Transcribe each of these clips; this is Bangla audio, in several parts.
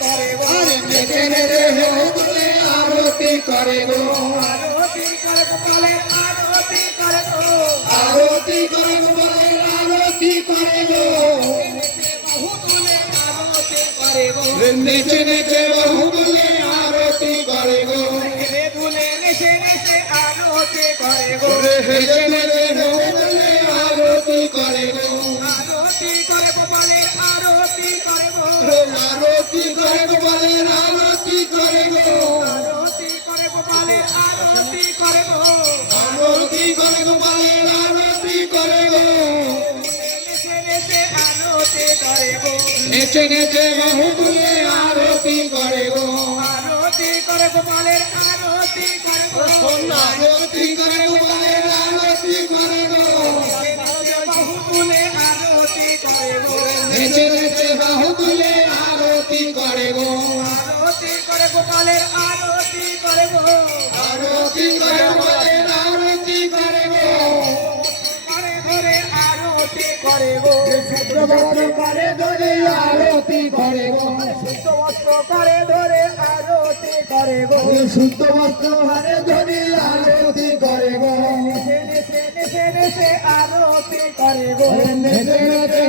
করে গো আরে নেচে নেচে বলে আরতি করে গো আরতি করে গোপালের আরতি করে গো আরতি করে গোপালের আরতি করে গো বহু তুলে আরতি করে গো নেচে নেচে বহু বলে আরতি করে গো রে দুলে নেচে নেচে আরতি করে গো নেচে নেচে বহু বলে আরতি করে গো আরতি করে গোপালের আরতি করে গো আরতি করে গোপালের আরতি করে গো আরতি করে গোপালের আরতি করে গো আরতি করে গোপালের আরতি করে গো নেচে নেচে আরতি করে গো নেচে নেচে বহু বলে আরতি করে গো আরতি করে গোপালের আরতি করে গো আরতি করে গোপালের আরতি করে গো বহু তুলে আরতি করে গো নেচে নেচে বহু বলে আরতি করে গো আরতি করে গোপালের আরতি করে গো আরতি করে গোপালের আরতি করে গো করে ধরে আরতি করে গো করে ধরে আরতি করে গো শুদ্ধ বস্ত্র করে ধরে আরতি করে গো শুদ্ধ বস্ত্র হারে ধরে আরতি করে গো নেচে নেচে নেচে নেচে আরতি করে গো নেচে নেচে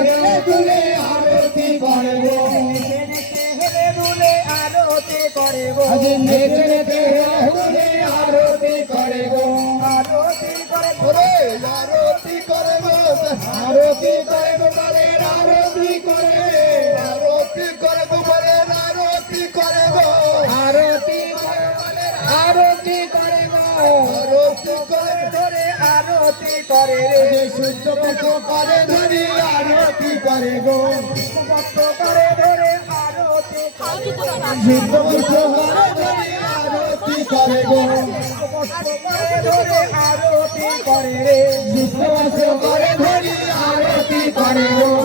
তুলে আরতি করে গো নেচে নেচে হেলে দুলে আরতি করে গো আজ নেচে নেচে তুলে আরতি করে গো আরতি করে ওরে আরতি করে গো আরতি করে গোপালের আরতি করে আরতি করে গোপালের আরতি করে গো আরতি করে আরতি করে গো আরতি করে ধরে আরতি করে রে যে সূর্য পথ করে ধরি আরতি করে গো ভক্ত করে ধরে আরতি করে সূর্য পথ করে ধরি আরতি করে গো ভক্ত করে ধরে আরতি করে রে সূর্য পথ করে ধরি আরতি করে গো